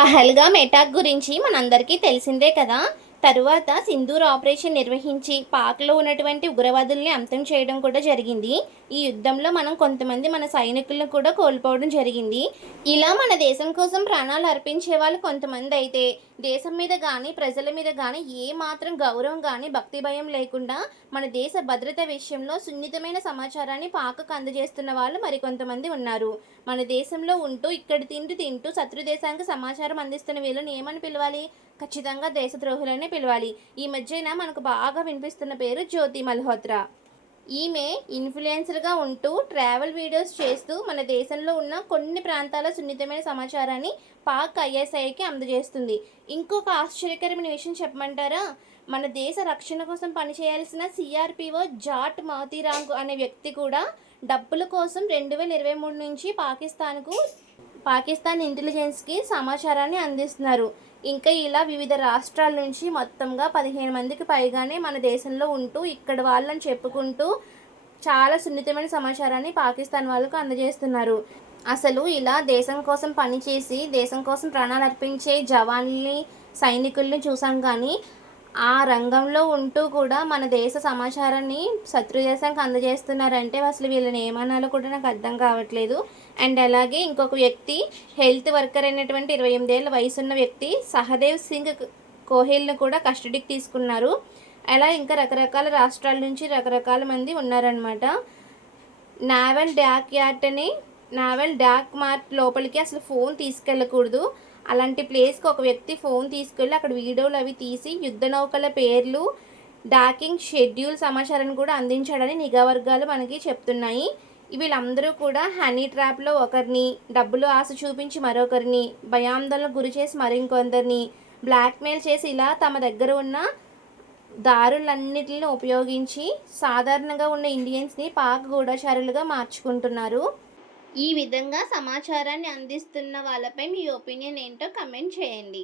Pahalgam attack గురించి మనందరికీ తెలిసిందే కదా. తరువాత సింధూర్ ఆపరేషన్ నిర్వహించి పాక్లో ఉన్నటువంటి ఉగ్రవాదుల్ని అంతం చేయడం కూడా జరిగింది. ఈ యుద్ధంలో మనం కొంతమంది మన సైనికులను కూడా కోల్పోవడం జరిగింది. ఇలా మన దేశం కోసం ప్రాణాలు అర్పించే వాళ్ళు కొంతమంది అయితే, దేశం మీద కానీ ప్రజల మీద కానీ ఏ మాత్రం గౌరవం కానీ భక్తి భయం లేకుండా మన దేశ భద్రత విషయంలో సున్నితమైన సమాచారాన్ని పాక్కు అందజేస్తున్న వాళ్ళు మరికొంతమంది ఉన్నారు. మన దేశంలో ఉంటూ ఇక్కడ తింటూ శత్రు దేశానికి సమాచారం అందిస్తున్న వీళ్ళని ఏమని పిలవాలి? ఖచ్చితంగా దేశద్రోహులనే పిలవాలి. ఈ మధ్యన మనకు బాగా వినిపిస్తున్న పేరు జ్యోతి మల్హోత్రా. ఈమె ఇన్ఫ్లుయెన్సర్గా ఉంటూ ట్రావెల్ వీడియోస్ చేస్తూ మన దేశంలో ఉన్న కొన్ని ప్రాంతాల సున్నితమైన సమాచారాన్ని పాక్ ఐఎస్ఐకి అందజేస్తుంది. ఇంకొక ఆశ్చర్యకరమైన విషయం చెప్పమంటారా? మన దేశ రక్షణ కోసం పనిచేయాల్సిన సిఆర్పిఓ జాట్ మోతీరాంగ్ అనే వ్యక్తి కూడా డబ్బుల కోసం 2023 నుంచి పాకిస్తాన్ ఇంటెలిజెన్స్కి సమాచారాన్ని అందిస్తున్నారు. ఇంకా ఇలా వివిధ రాష్ట్రాల నుంచి మొత్తంగా 15 మందికి పైగానే మన దేశంలో ఉంటూ ఇక్కడ వాళ్ళని చెప్పుకుంటూ చాలా సున్నితమైన సమాచారాన్ని పాకిస్తాన్ వాళ్ళకు అందజేస్తున్నారు. అసలు ఇలా దేశం కోసం పనిచేసి దేశం కోసం ప్రాణాలు అర్పించే జవాన్లని సైనికుల్ని చూసాం, కానీ ఆ రంగంలో ఉంటూ కూడా మన దేశ సమాచారాన్ని శత్రు దేశానికి అందజేస్తున్నారంటే అసలు వీళ్ళని ఏమనాలో కూడా నాకు అర్థం కావట్లేదు. అండ్ అలాగే ఇంకొక వ్యక్తి హెల్త్ వర్కర్ అయినటువంటి 28 ఏళ్ళ వయసున్న వ్యక్తి సహదేవ్ సింగ్ కోహెల్ని కూడా కస్టడీకి తీసుకున్నారు. అలా ఇంకా రకరకాల రాష్ట్రాల నుంచి రకరకాల మంది ఉన్నారనమాట. నావల్ డాక్ మార్ట్ లోపలికి అసలు ఫోన్ తీసుకెళ్ళకూడదు. అలాంటి ప్లేస్కి ఒక వ్యక్తి ఫోన్ తీసుకెళ్ళి అక్కడ వీడియోలు అవి తీసి యుద్ధ నౌకల పేర్లు, డాకింగ్ షెడ్యూల్ సమాచారాన్ని కూడా అందించాడని నిఘా వర్గాలు మనకి చెప్తున్నాయి. వీళ్ళందరూ కూడా హనీ ట్రాప్లో ఒకరిని, డబ్బులు ఆశ చూపించి మరొకరిని, భయాందోళనకు గురి చేసి మరింకొందరిని బ్లాక్మెయిల్ చేసి ఇలా తమ దగ్గర ఉన్న దారులన్నిటిని ఉపయోగించి సాధారణంగా ఉన్న ఇండియన్స్ని పాక్ గూఢచారులుగా మార్చుకుంటున్నారు. ఈ విధంగా సమాచారాన్ని అందిస్తున్న వాళ్ళపై మీ ఒపీనియన్ ఏంటో కమెంట్ చేయండి.